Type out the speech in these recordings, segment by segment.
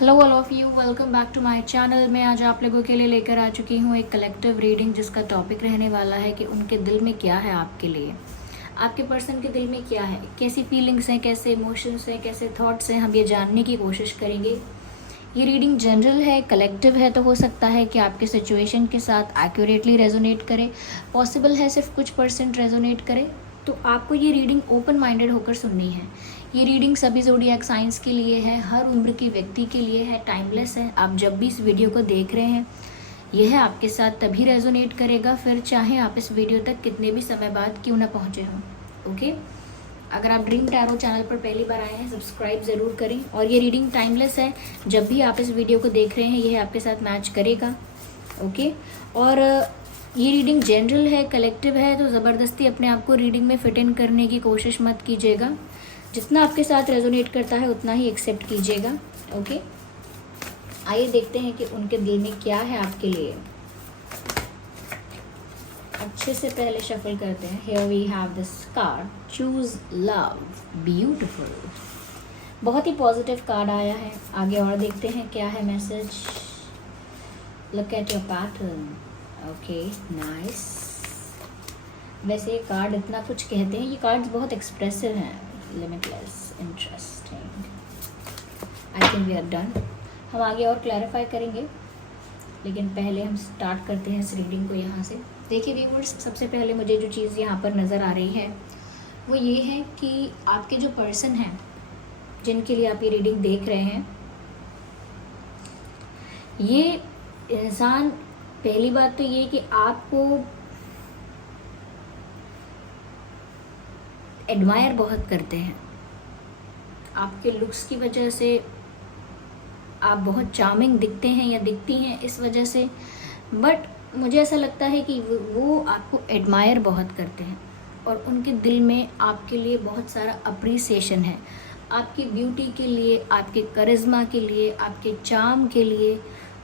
Hello all of you, welcome back to my channel. मैं आज आप लोगों के लिए लेकर आ चुकी हूँ एक कलेक्टिव रीडिंग जिसका टॉपिक रहने वाला है कि उनके दिल में क्या है आपके लिए। आपके पर्सन के दिल में क्या है, कैसी फीलिंग्स हैं, कैसे इमोशंस हैं, कैसे थॉट्स हैं, हम ये जानने की कोशिश करेंगे। ये रीडिंग जनरल है, कलेक्टिव है, तो हो सकता है कि आपके सिचुएशन के साथ एक्यूरेटली रेजोनेट करे। पॉसिबल है सिर्फ कुछ % रेजोनेट करे। तो आपको ये रीडिंग ओपन माइंडेड होकर सुननी है। ये रीडिंग सभी ज़ोडिएक साइंस के लिए है, हर उम्र के व्यक्ति के लिए है, टाइमलेस है। आप जब भी इस वीडियो को देख रहे हैं यह आपके साथ तभी रेजोनेट करेगा, फिर चाहे आप इस वीडियो तक कितने भी समय बाद क्यों ना पहुँचे हों। ओके, अगर आप ड्रीम टैरो चैनल पर पहली बार आए हैं सब्सक्राइब ज़रूर करें। और ये रीडिंग टाइमलेस है, जब भी आप इस वीडियो को देख रहे हैं यह आपके साथ मैच करेगा। ओके, और ये रीडिंग जनरल है, कलेक्टिव है, तो ज़बरदस्ती अपने आप को रीडिंग में फिट इन करने की कोशिश मत कीजिएगा। जितना आपके साथ रेजोनेट करता है उतना ही एक्सेप्ट कीजिएगा। ओके, आइए देखते हैं कि उनके दिल में क्या है आपके लिए। अच्छे से पहले शफल करते हैं। Here we have this card, choose love, beautiful. बहुत ही पॉजिटिव कार्ड आया है। आगे और देखते हैं क्या है message. Look at your pattern. Okay, nice. वैसे ये कार्ड इतना कुछ कहते हैं, ये कार्ड्स बहुत एक्सप्रेसिव हैं। Limitless, interesting. I think we are done. हम आगे और क्लैरिफाई करेंगे, लेकिन पहले हम स्टार्ट करते हैं इस रीडिंग को यहाँ से। देखिए व्यूअर्स, सबसे पहले मुझे जो चीज़ यहाँ पर नज़र आ रही है वो ये है कि आपके जो पर्सन हैं जिनके लिए आप ये रीडिंग देख रहे हैं, ये इंसान, पहली बात तो ये कि आपको एडमायर बहुत करते हैं। आपके लुक्स की वजह से आप बहुत चार्मिंग दिखते हैं या दिखती हैं इस वजह से, बट मुझे ऐसा लगता है कि वो आपको एडमायर बहुत करते हैं और उनके दिल में आपके लिए बहुत सारा अप्रिसिएशन है। आपकी ब्यूटी के लिए, आपके करिश्मा के लिए, आपके चार्म के लिए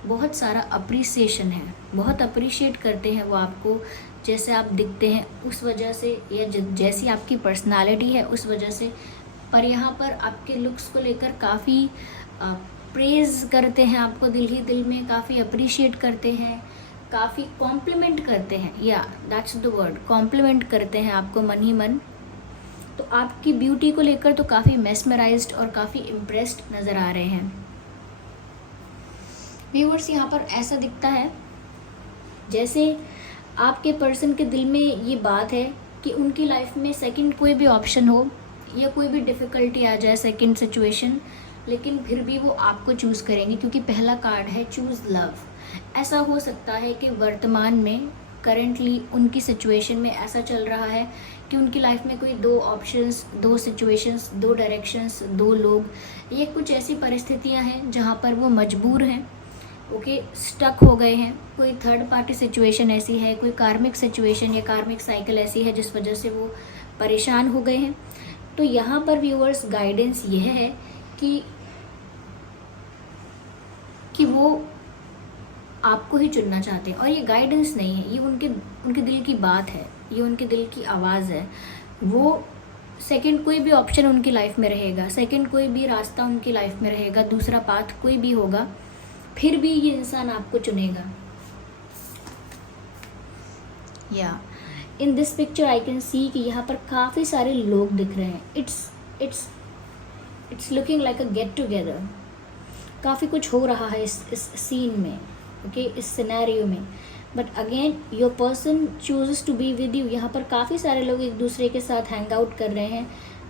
बहुत सारा अप्रिसिएशन है। बहुत अप्रिशिएट करते हैं वो आपको, जैसे आप दिखते हैं उस वजह से, या जैसी आपकी पर्सनालिटी है उस वजह से। पर यहाँ पर आपके लुक्स को लेकर काफ़ी प्रेज़ करते हैं आपको, दिल ही दिल में काफ़ी अप्रिशिएट करते हैं, काफ़ी कॉम्प्लीमेंट करते हैं। या दैट्स द वर्ड, कॉम्प्लीमेंट करते हैं आपको मन ही मन। तो आपकी ब्यूटी को लेकर तो काफ़ी मेस्मराइज्ड और काफ़ी इम्प्रेस्ड नज़र आ रहे हैं व्यूअर्स। यहाँ पर ऐसा दिखता है जैसे आपके पर्सन के दिल में ये बात है कि उनकी लाइफ में सेकंड कोई भी ऑप्शन हो या कोई भी डिफ़िकल्टी आ जाए, सेकंड सिचुएशन, लेकिन फिर भी वो आपको चूज़ करेंगे, क्योंकि पहला कार्ड है चूज़ लव। ऐसा हो सकता है कि वर्तमान में करंटली उनकी सिचुएशन में ऐसा चल रहा है कि उनकी लाइफ में कोई दो ऑप्शंस, दो सिचुएशंस, दो डायरेक्शंस, दो लोग, ये कुछ ऐसी परिस्थितियां हैं जहां पर वो मजबूर हैं। ओके, स्टक हो गए हैं। कोई थर्ड पार्टी सिचुएशन ऐसी है, कोई कार्मिक सिचुएशन या कार्मिक साइकिल ऐसी है जिस वजह से वो परेशान हो गए हैं। तो यहाँ पर व्यूअर्स गाइडेंस यह है कि वो आपको ही चुनना चाहते हैं। और ये गाइडेंस नहीं है, ये उनके दिल की बात है, ये उनके दिल की आवाज़ है। वो सेकंड कोई भी ऑप्शन उनकी लाइफ में रहेगा, सेकंड कोई भी रास्ता उनकी लाइफ में रहेगा, दूसरा पाथ कोई भी होगा, फिर भी ये इंसान आपको चुनेगा। या in this picture I can see कि यहाँ पर काफ़ी सारे लोग दिख रहे हैं। It's looking like a get together. काफ़ी कुछ हो रहा है इस सीन में, ओके, इस सिनेरियो में। But again your person chooses to be with you. यहाँ पर काफ़ी सारे लोग एक दूसरे के साथ हैंग आउट कर रहे हैं,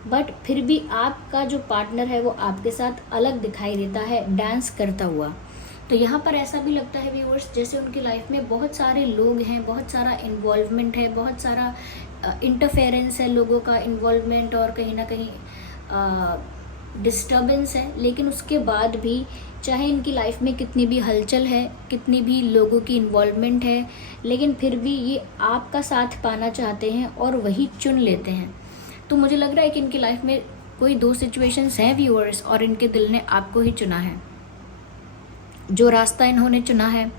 बट फिर भी आपका जो पार्टनर है वो आपके साथ अलग दिखाई देता है, डांस करता हुआ। तो यहाँ पर ऐसा भी लगता है व्यूअर्स जैसे उनकी लाइफ में बहुत सारे लोग हैं, बहुत सारा इन्वॉल्वमेंट है, बहुत सारा इंटरफेरेंस है, लोगों का इन्वॉल्वमेंट और कहीं ना कहीं डिस्टर्बेंस है। लेकिन उसके बाद भी चाहे इनकी लाइफ में कितनी भी हलचल है, कितनी भी लोगों की इन्वॉल्वमेंट है, लेकिन फिर भी ये आपका साथ पाना चाहते हैं और वही चुन लेते हैं। तो मुझे लग रहा है कि इनकी लाइफ में कोई दो सिचुएशंस हैं व्यूअर्स, और इनके दिल ने आपको ही चुना है। जो रास्ता इन्होंने चुना है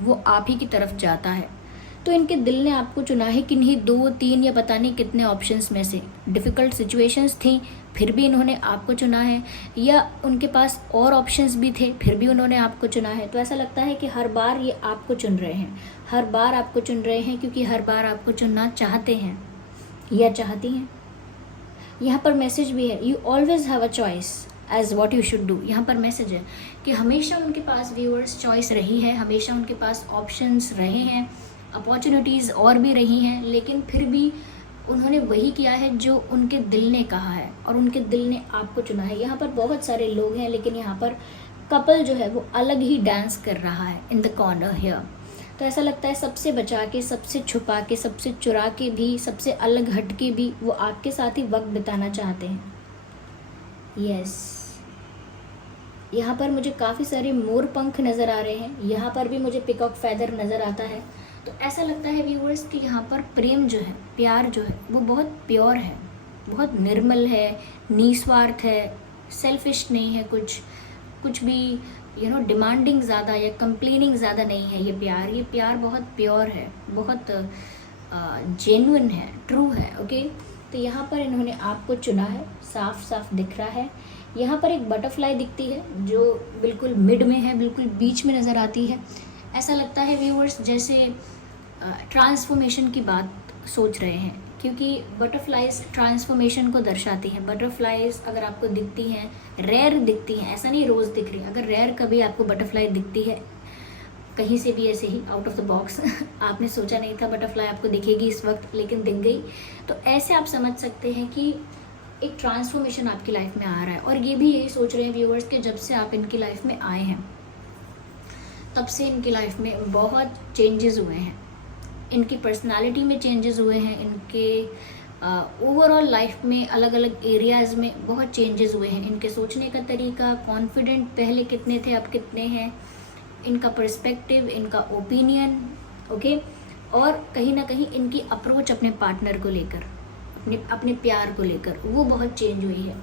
वो आप ही की तरफ जाता है। तो इनके दिल ने आपको चुना है किन्हीं 2, 3 या पता नहीं कितने ऑप्शंस में से। डिफ़िकल्ट सिचुएशंस थी फिर भी इन्होंने आपको चुना है, या उनके पास और ऑप्शंस भी थे फिर भी उन्होंने आपको चुना है। तो ऐसा लगता है कि हर बार ये आपको चुन रहे हैं, हर बार आपको चुन रहे हैं, क्योंकि हर बार आपको चुनना चाहते हैं या चाहती हैं। यहाँ पर मैसेज भी है, you always have a choice as what you should do. यहाँ पर मैसेज है कि हमेशा उनके पास व्यूअर्स चॉइस रही है, हमेशा उनके पास ऑप्शंस रहे हैं, अपॉर्चुनिटीज़ और भी रही हैं, लेकिन फिर भी उन्होंने वही किया है जो उनके दिल ने कहा है और उनके दिल ने आपको चुना है। यहाँ पर बहुत सारे लोग हैं, लेकिन यहाँ पर कपल जो है वो अलग ही डांस कर रहा है इन द कॉर्नर हियर। तो ऐसा लगता है सबसे बचा के, सबसे छुपा के, सबसे चुरा के भी, सबसे अलग हट के भी वो आपके साथ ही वक्त बिताना चाहते हैं। यस, यहाँ पर मुझे काफ़ी सारे मोर पंख नज़र आ रहे हैं, यहाँ पर भी मुझे पिकॉक फैदर नज़र आता है। तो ऐसा लगता है व्यूअर्स कि यहाँ पर प्रेम जो है, प्यार जो है, वो बहुत प्योर है, बहुत निर्मल है, निस्वार्थ है, सेल्फिश नहीं है, कुछ भी डिमांडिंग ज़्यादा या कंप्लेनिंग ज़्यादा नहीं है। ये प्यार बहुत प्योर है, बहुत जेन्युइन है, ट्रू है। ओके, तो यहाँ पर इन्होंने आपको चुना है, साफ साफ दिख रहा है। यहाँ पर एक बटरफ्लाई दिखती है जो बिल्कुल मिड में है, बिल्कुल बीच में नज़र आती है। ऐसा लगता है व्यूअर्स जैसे ट्रांसफॉर्मेशन की बात सोच रहे हैं, क्योंकि बटरफ्लाइज ट्रांसफॉर्मेशन को दर्शाती हैं। बटरफ्लाइज अगर आपको दिखती हैं, रेयर दिखती हैं, ऐसा नहीं रोज़ दिख रही, अगर रेयर कभी आपको बटरफ्लाई दिखती है कहीं से भी ऐसे ही आउट ऑफ द बॉक्स आपने सोचा नहीं था बटरफ्लाई आपको दिखेगी इस वक्त, लेकिन दिख गई, तो ऐसे आप समझ सकते हैं कि एक ट्रांसफॉर्मेशन आपकी लाइफ में आ रहा है। और ये भी यही सोच रहे हैं व्यूअर्स कि जब से आप इनकी लाइफ में आए हैं तब से इनकी लाइफ में बहुत चेंजेस हुए हैं, इनकी पर्सनालिटी में चेंजेस हुए हैं, इनके ओवरऑल लाइफ में अलग अलग एरियाज़ में बहुत चेंजेस हुए हैं। इनके सोचने का तरीका, कॉन्फिडेंट पहले कितने थे अब कितने हैं, इनका पर्सपेक्टिव, इनका ओपिनियन, ओके, और कहीं ना कहीं इनकी अप्रोच अपने पार्टनर को लेकर, अपने प्यार को लेकर, वो बहुत चेंज हुई है।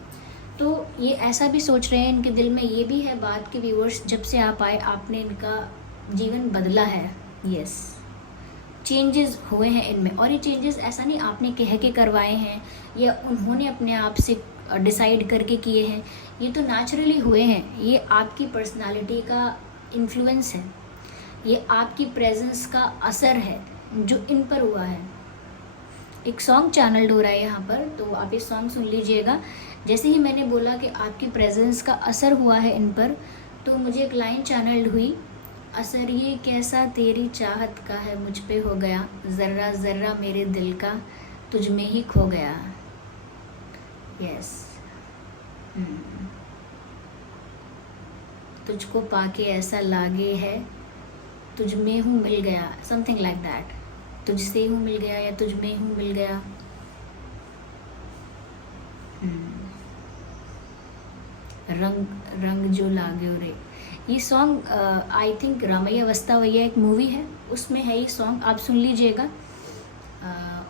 तो ये ऐसा भी सोच रहे हैं, इनके दिल में ये भी है बात कि व्यूअर्स जब से आप आए आपने इनका जीवन बदला है। यस, चेंजेस हुए हैं इनमें, और ये चेंजेस ऐसा नहीं आपने कह के करवाए हैं या उन्होंने अपने आप से डिसाइड करके किए हैं, ये तो नेचुरली हुए हैं। ये आपकी पर्सनालिटी का इन्फ्लुएंस है, ये आपकी प्रेजेंस का असर है जो इन पर हुआ है। एक सॉन्ग चैनल्ड हो रहा है यहाँ पर, तो आप ये सॉन्ग सुन लीजिएगा। जैसे ही मैंने बोला कि आपकी प्रेजेंस का असर हुआ है इन पर, तो मुझे एक लाइन चैनल्ड हुई, असर ये कैसा तेरी चाहत का है मुझ पे हो गया, ज़र्रा ज़र्रा मेरे दिल का तुझ में ही खो गया। यस, तुझको पाके ऐसा लागे है तुझ में हूँ मिल गया, समथिंग लाइक दैट, तुझसे हूँ मिल गया या तुझ में हूँ मिल गया। रंग रंग जो लागे रे, ये सॉन्ग आई थिंक रामैया वस्तावैया एक मूवी है उसमें है ये सॉन्ग, आप सुन लीजिएगा।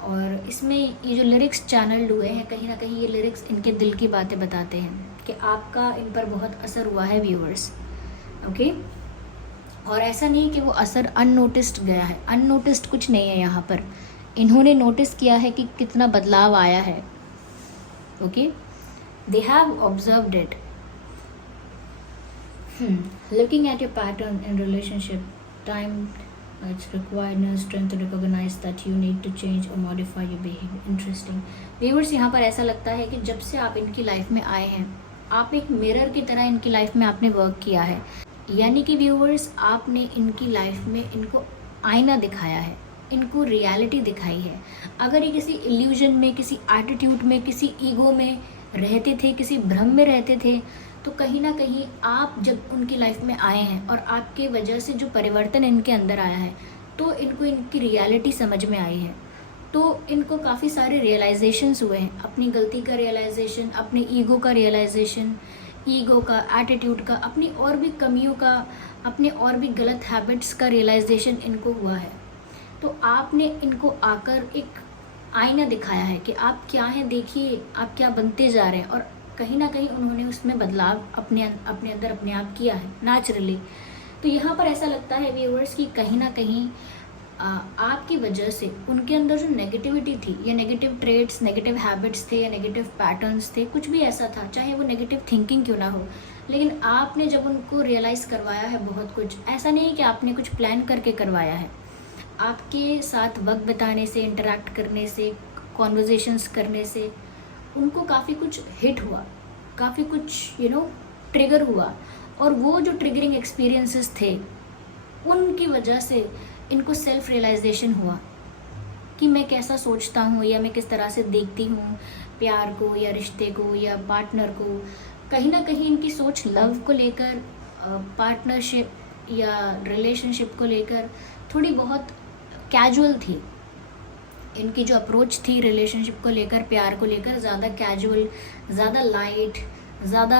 और इसमें ये जो लिरिक्स चैनल्ड हुए हैं, कहीं ना कहीं ये लिरिक्स इनके दिल की बातें बताते हैं कि आपका इन पर बहुत असर हुआ है व्यूअर्स। ओके, और ऐसा नहीं कि वो असर अननोटिस्ड गया है, अननोटिस्ड कुछ नहीं है यहाँ पर, इन्होंने नोटिस किया है कि कितना बदलाव आया है। Okay, they have observed it. Looking at your pattern in relationship, time it's required no strength to recognize that you need to change or modify your behavior. Interesting. Viewers, यहाँ पर ऐसा लगता है कि जब से आप इनकी लाइफ में आए हैं, आप एक मिरर की तरह इनकी लाइफ में आपने वर्क किया है। यानी कि व्यूअर्स, आपने इनकी लाइफ में इनको आईना दिखाया है, इनको रियलिटी दिखाई है। अगर ये किसी इल्यूजन में, किसी एटीट्यूड में, किसी ईगो में रहते थे, किसी भ्रम में रहते थे, तो कहीं ना कहीं आप जब उनकी लाइफ में आए हैं और आपके वजह से जो परिवर्तन इनके अंदर आया है, तो इनको इनकी रियलिटी समझ में आई है। तो इनको काफ़ी सारे रियलाइजेशंस हुए हैं, अपनी गलती का रियलाइजेशन, अपने ईगो का रियलाइजेशन, ईगो का, एटीट्यूड का, अपनी और भी कमियों का, अपने और भी गलत हैबिट्स का रियलाइजेशन इनको हुआ है। तो आपने इनको आकर एक आईना दिखाया है कि आप क्या हैं, देखिए आप क्या बनते जा रहे हैं, और कहीं ना कहीं उन्होंने उसमें बदलाव अपने अंदर अपने आप किया है नेचुरली। तो यहाँ पर ऐसा लगता है व्यूअर्स कि कहीं ना कहीं आपकी वजह से उनके अंदर जो नेगेटिविटी थी या नेगेटिव ट्रेड्स, नेगेटिव हैबिट्स थे या नेगेटिव पैटर्न्स थे, कुछ भी ऐसा था, चाहे वो नेगेटिव थिंकिंग क्यों ना हो, लेकिन आपने जब उनको रियलाइज़ करवाया है बहुत कुछ, ऐसा नहीं कि आपने कुछ प्लान करके करवाया है, आपके साथ वक्त बिताने से, इंटरेक्ट करने से, कॉन्वर्जेशंस करने से उनको काफ़ी कुछ हिट हुआ, काफ़ी कुछ ट्रिगर हुआ, और वो जो ट्रिगरिंग एक्सपीरियंसेस थे उनकी वजह से इनको सेल्फ रियलाइजेशन हुआ कि मैं कैसा सोचता हूँ या मैं किस तरह से देखती हूँ प्यार को या रिश्ते को या पार्टनर को। कहीं ना कहीं इनकी सोच लव को लेकर, पार्टनरशिप या रिलेशनशिप को लेकर थोड़ी बहुत कैजुअल थी। इनकी जो अप्रोच थी रिलेशनशिप को लेकर, प्यार को लेकर, ज़्यादा कैजुअल, ज़्यादा लाइट, ज़्यादा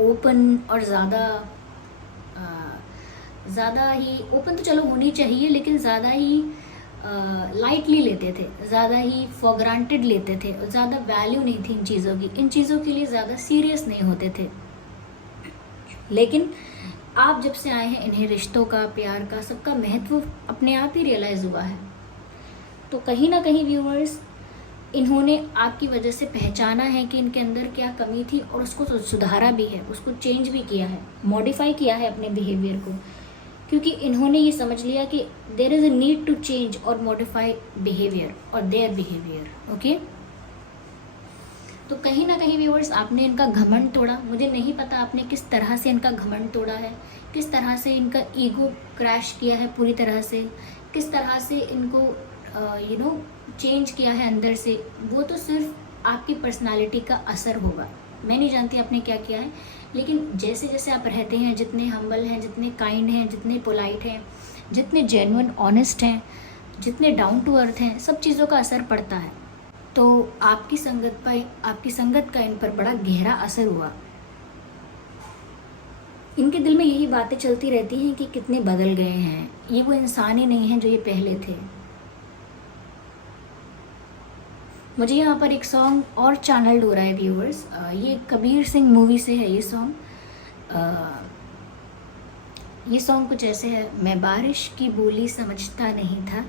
ओपन, और ज़्यादा ही ओपन तो चलो होनी चाहिए, लेकिन ज़्यादा ही लाइटली लेते थे, ज़्यादा ही फॉर ग्रांटेड लेते थे, ज़्यादा वैल्यू नहीं थी इन चीज़ों की, इन चीज़ों के लिए ज़्यादा सीरियस नहीं होते थे। लेकिन आप जब से आए हैं, इन्हें रिश्तों का, प्यार का, सबका महत्व अपने आप ही रियलाइज़ हुआ है। तो कहीं ना कहीं व्यूअर्स, इन्होंने आपकी वजह से पहचाना है कि इनके अंदर क्या कमी थी और उसको सुधारा भी है, उसको चेंज भी किया है, मॉडिफाई किया है अपने बिहेवियर को, क्योंकि इन्होंने ये समझ लिया कि there is a need to change और मॉडिफाई बिहेवियर और देयर बिहेवियर। ओके, तो कहीं ना कहीं व्यूअर्स, आपने इनका घमंड तोड़ा। मुझे नहीं पता आपने किस तरह से इनका घमंड तोड़ा है, किस तरह से इनका ईगो क्रैश किया है पूरी तरह से, किस तरह से इनको चेंज किया है अंदर से। वो तो सिर्फ आपकी पर्सनालिटी का असर होगा, मैं नहीं जानती आपने क्या किया है, लेकिन जैसे जैसे आप रहते हैं, जितने हम्बल हैं, जितने काइंड हैं, जितने पोलाइट हैं, जितने जेन्युइन ऑनेस्ट हैं, जितने डाउन टू अर्थ हैं, सब चीज़ों का असर पड़ता है। तो आपकी संगत का इन पर बड़ा गहरा असर हुआ। इनके दिल में यही बातें चलती रहती हैं कि कितने बदल गए हैं, ये वो इंसान ही नहीं हैं जो ये पहले थे। मुझे यहाँ पर एक सॉन्ग और चैनल्ड हो रहा है व्यूअर्स, ये कबीर सिंह मूवी से है ये सॉन्ग। ये सॉन्ग कुछ ऐसे है। मैं बारिश की बोली समझता नहीं था,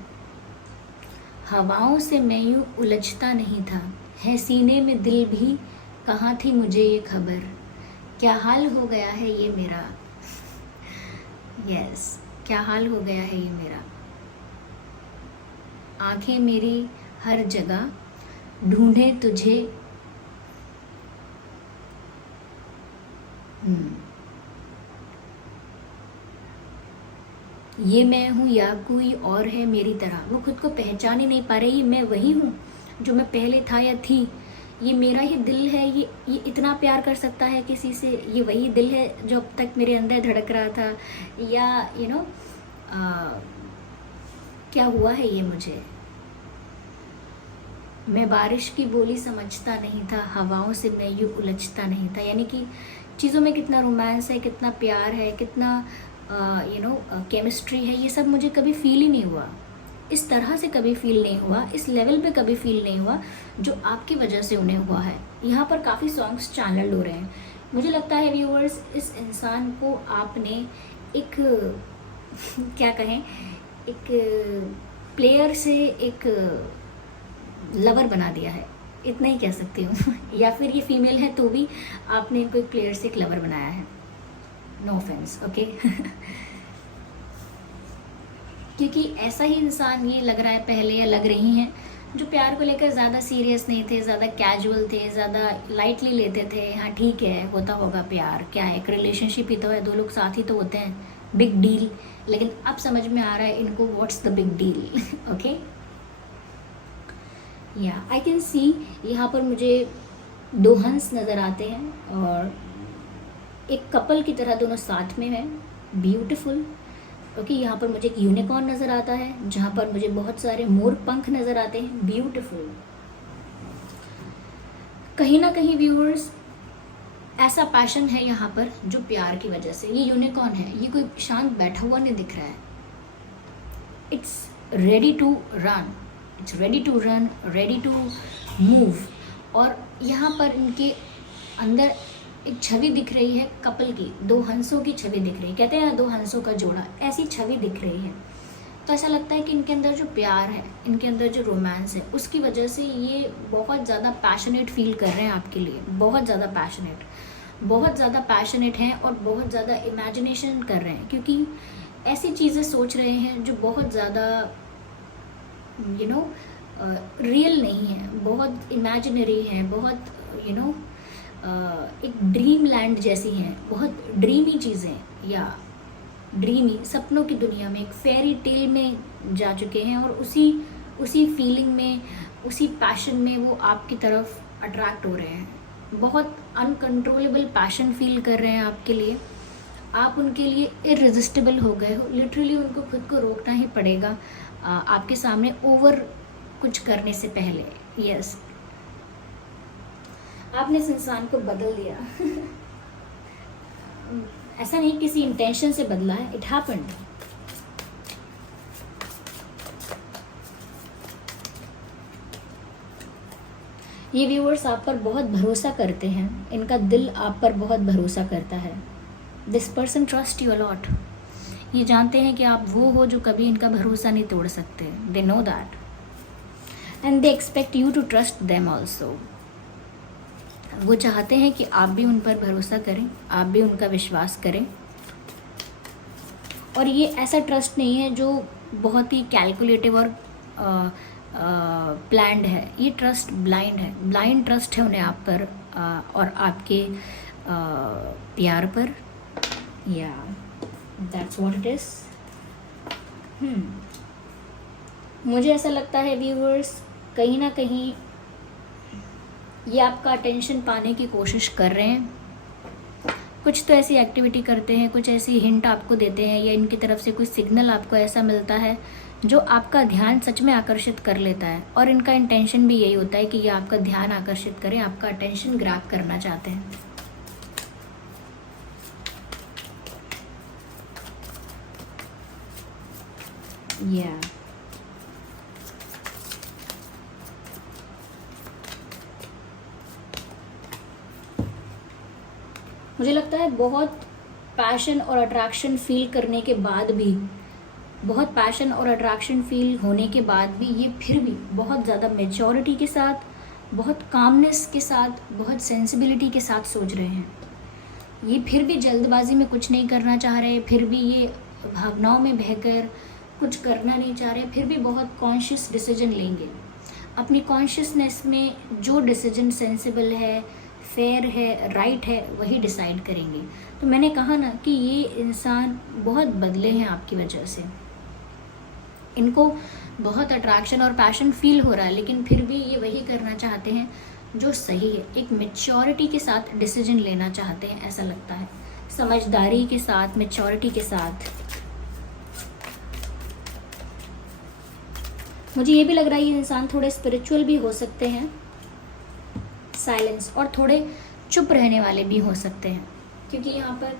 हवाओं से मैं यूँ उलझता नहीं था, है सीने में दिल भी, कहाँ थी मुझे ये खबर, क्या हाल हो गया है ये मेरा। यस, क्या हाल हो गया है ये मेरा। आंखें मेरी हर जगह ढूंढे तुझे। ये मैं हूँ या कोई और है मेरी तरह। वो खुद को पहचान ही नहीं पा रहे, ये मैं वही हूँ जो मैं पहले था या थी, ये मेरा ही दिल है, ये इतना प्यार कर सकता है किसी से, ये वही दिल है जो अब तक मेरे अंदर धड़क रहा था, या क्या हुआ है ये मुझे। मैं बारिश की बोली समझता नहीं था, हवाओं से मैं यूँ उलझता नहीं था। यानी कि चीज़ों में कितना रोमांस है, कितना प्यार है, कितना केमिस्ट्री है, ये सब मुझे कभी फील ही नहीं हुआ, इस तरह से कभी फील नहीं हुआ, इस लेवल पे कभी फील नहीं हुआ जो आपकी वजह से उन्हें हुआ है। यहाँ पर काफ़ी सॉन्ग्स चैनल हो रहे हैं। मुझे लगता है व्यूअर्स, इस इंसान को आपने एक क्या कहें, एक प्लेयर से एक लवर बना दिया है, इतना ही कह सकती हूँ। या फिर ये फीमेल है तो भी आपने इनको एक प्लेयर से एक लवर बनाया है। No offence, okay. क्योंकि ऐसा ही इंसान ये लग रहा है पहले, या लग रही हैं, जो प्यार को लेकर ज़्यादा सीरियस नहीं थे, ज़्यादा कैजुअल थे, ज़्यादा लाइटली लेते थे। हाँ ठीक है, होता होगा प्यार, क्या है, एक रिलेशनशिप ही तो है, दो लोग साथ ही तो होते हैं, बिग डील। लेकिन अब समझ में आ रहा है इनको what's the big deal. Okay, या आई कैन सी यहाँ पर मुझे दो हंस नज़र आते हैं और एक कपल की तरह दोनों साथ में हैं, ब्यूटीफुल। ओके, यहाँ पर मुझे एक यूनिकॉर्न नज़र आता है, जहाँ पर मुझे बहुत सारे मोर पंख नज़र आते हैं, ब्यूटीफुल। कहीं ना कहीं व्यूअर्स, ऐसा पैशन है यहाँ पर जो प्यार की वजह से, ये यूनिकॉर्न है, ये कोई शांत बैठा हुआ नहीं दिख रहा है। It's ready to run, it's ready to run, ready to move. और यहाँ पर इनके अंदर एक छवि दिख रही है कपल की, दो हंसों की छवि दिख रही है। कहते हैं ना, दो हंसों का जोड़ा, ऐसी छवि दिख रही है। तो ऐसा लगता है कि इनके अंदर जो प्यार है, इनके अंदर जो रोमांस है, उसकी वजह से ये बहुत ज़्यादा पैशनेट फील कर रहे हैं आपके लिए, बहुत ज़्यादा पैशनेट हैं और बहुत ज़्यादा इमेजिनेशन कर रहे हैं, क्योंकि ऐसी चीज़ें सोच रहे हैं जो बहुत ज़्यादा रियल नहीं है, बहुत इमेजिनरी है, बहुत एक ड्रीम लैंड जैसी हैं, बहुत ड्रीमी चीज़ें या ड्रीमी सपनों की दुनिया में, एक फेरी टेल में जा चुके हैं और उसी फीलिंग में, उसी पैशन में वो आपकी तरफ अट्रैक्ट हो रहे हैं। बहुत अनकंट्रोलेबल पैशन फील कर रहे हैं आपके लिए, आप उनके लिए इररेजिस्टिबल हो गए हो, लिटरली उनको खुद को रोकना ही पड़ेगा आपके सामने ओवर कुछ करने से पहले। यस, आपने इस इंसान को बदल दिया ऐसा नहीं किसी इंटेंशन से बदला है, इट हैपेंड। ये व्यूअर्स आप पर बहुत भरोसा करते हैं, इनका दिल आप पर बहुत भरोसा करता है। This person trust you a lot. ये जानते हैं कि आप वो हो जो कभी इनका भरोसा नहीं तोड़ सकते। They know that and they expect you to trust them also. वो चाहते हैं कि आप भी उन पर भरोसा करें, आप भी उनका विश्वास करें। और ये ऐसा ट्रस्ट नहीं है जो बहुत ही कैलकुलेटिव और प्लान्ड है, ये ट्रस्ट ब्लाइंड है, ब्लाइंड ट्रस्ट है उन्हें आप पर और आपके प्यार पर। या दैट्स व्हाट इट इज़। मुझे ऐसा लगता है व्यूअर्स, कहीं ना कहीं ये आपका अटेंशन पाने की कोशिश कर रहे हैं, कुछ तो ऐसी एक्टिविटी करते हैं, कुछ ऐसी हिंट आपको देते हैं या इनकी तरफ से कुछ सिग्नल आपको ऐसा मिलता है जो आपका ध्यान सच में आकर्षित कर लेता है। और इनका इंटेंशन भी यही होता है कि ये आपका ध्यान आकर्षित करें, आपका अटेंशन ग्रैब करना चाहते हैं। मुझे लगता है बहुत पैशन और अट्रैक्शन फील करने के बाद भी, बहुत पैशन और अट्रैक्शन फील होने के बाद भी ये फिर भी बहुत ज़्यादा मैच्योरिटी के साथ, बहुत कामनेस के साथ, बहुत सेंसिबिलिटी के साथ सोच रहे हैं। ये फिर भी जल्दबाजी में कुछ नहीं करना चाह रहे, फिर भी ये भावनाओं में बहकर कुछ करना नहीं चाह रहे, फिर भी बहुत कॉन्शियस डिसीजन लेंगे। अपनी कॉन्शियसनेस में जो डिसीजन सेंसिबल है, फेयर है, राइट है, वही डिसाइड करेंगे। तो मैंने कहा ना कि ये इंसान बहुत बदले हैं आपकी वजह से, इनको बहुत अट्रैक्शन और पैशन फील हो रहा है, लेकिन फिर भी ये वही करना चाहते हैं जो सही है। एक मैच्योरिटी के साथ डिसीजन लेना चाहते हैं, ऐसा लगता है, समझदारी के साथ, मैच्योरिटी के साथ। मुझे ये भी लग रहा है ये इंसान थोड़े स्पिरिचुअल भी हो सकते हैं, साइलेंस, और थोड़े चुप रहने वाले भी हो सकते हैं, क्योंकि यहाँ पर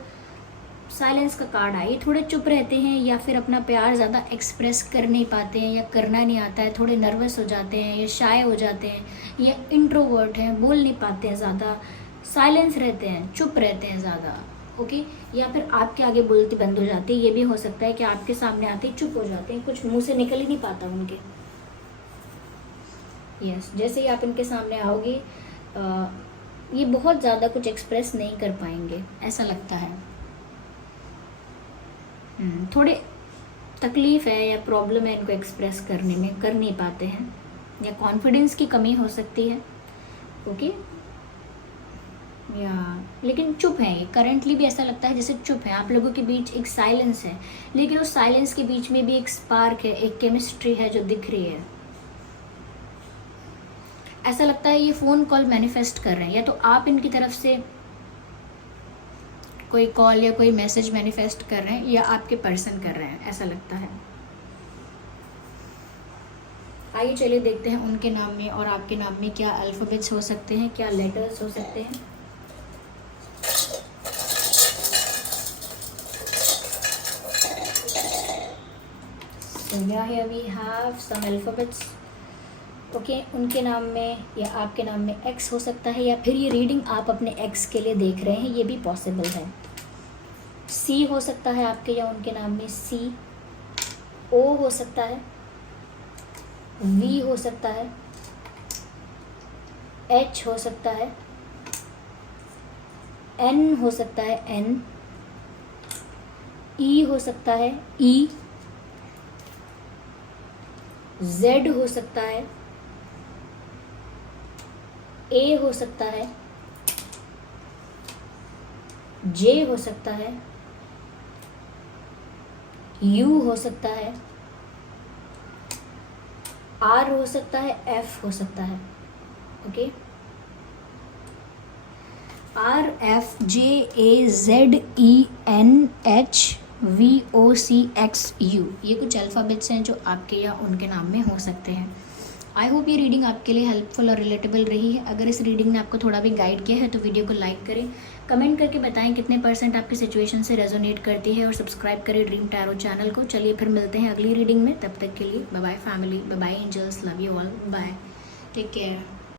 साइलेंस का कार्ड आया। ये थोड़े चुप रहते हैं या फिर अपना प्यार ज़्यादा एक्सप्रेस कर नहीं पाते हैं या करना नहीं आता है, थोड़े नर्वस हो जाते हैं या शाय हो जाते हैं या इंट्रोवर्ट हैं, बोल नहीं पाते हैं ज़्यादा, साइलेंस रहते हैं, चुप रहते हैं ज़्यादा। ओके, या फिर आपके आगे बोलती बंद हो जाती है। ये भी हो सकता है कि आपके सामने आते ही चुप हो जाते हैं, कुछ मुंह से निकल ही नहीं पाता उनके। यस, जैसे ही आप इनके सामने आओगे ये बहुत ज़्यादा कुछ एक्सप्रेस नहीं कर पाएंगे, ऐसा लगता है। थोड़े तकलीफ़ है या प्रॉब्लम है इनको एक्सप्रेस करने में, कर नहीं पाते हैं, या कॉन्फिडेंस की कमी हो सकती है। ओके, या लेकिन चुप है ये, करंटली भी ऐसा लगता है जैसे चुप है। आप लोगों के बीच एक साइलेंस है, लेकिन उस साइलेंस के बीच में भी एक स्पार्क है, एक केमिस्ट्री है जो दिख रही है। ऐसा लगता है ये फ़ोन कॉल मैनिफेस्ट कर रहे हैं, या तो आप इनकी तरफ से कोई कॉल या कोई मैसेज मैनिफेस्ट कर रहे हैं, या आपके पर्सन कर रहे हैं, ऐसा लगता है। आइए चलिए देखते हैं उनके नाम में और आपके नाम में क्या अल्फ़ाबेट्स हो सकते हैं, क्या लेटर्स हो सकते हैं। So here we have some alphabets. Okay, उनके नाम में या आपके नाम में एक्स हो सकता है, या फिर ये रीडिंग आप अपने एक्स के लिए देख रहे हैं, ये भी पॉसिबल है। सी हो सकता है आपके या उनके नाम में सी, O हो सकता है, V हो सकता है, H हो सकता है, N हो सकता है, N, E हो सकता है, E, Z हो सकता है, A हो सकता है, J हो सकता है, U हो सकता है, R हो सकता है, F हो सकता है। Okay, R F J A Z E N H V O C X U, ये कुछ अल्फ़ाबेट्स हैं जो आपके या उनके नाम में हो सकते हैं। आई होप ये रीडिंग आपके लिए हेल्पफुल और रिलेटेबल रही है। अगर इस रीडिंग ने आपको थोड़ा भी गाइड किया है तो वीडियो को लाइक करें, कमेंट करके बताएं कितने % आपकी सिचुएशन से रेजोनेट करती है, और सब्सक्राइब करें ड्रीम टैरो चैनल को। चलिए फिर मिलते हैं अगली रीडिंग में, तब तक के लिए bye bye family, bye bye angels, love you all, bye, take care.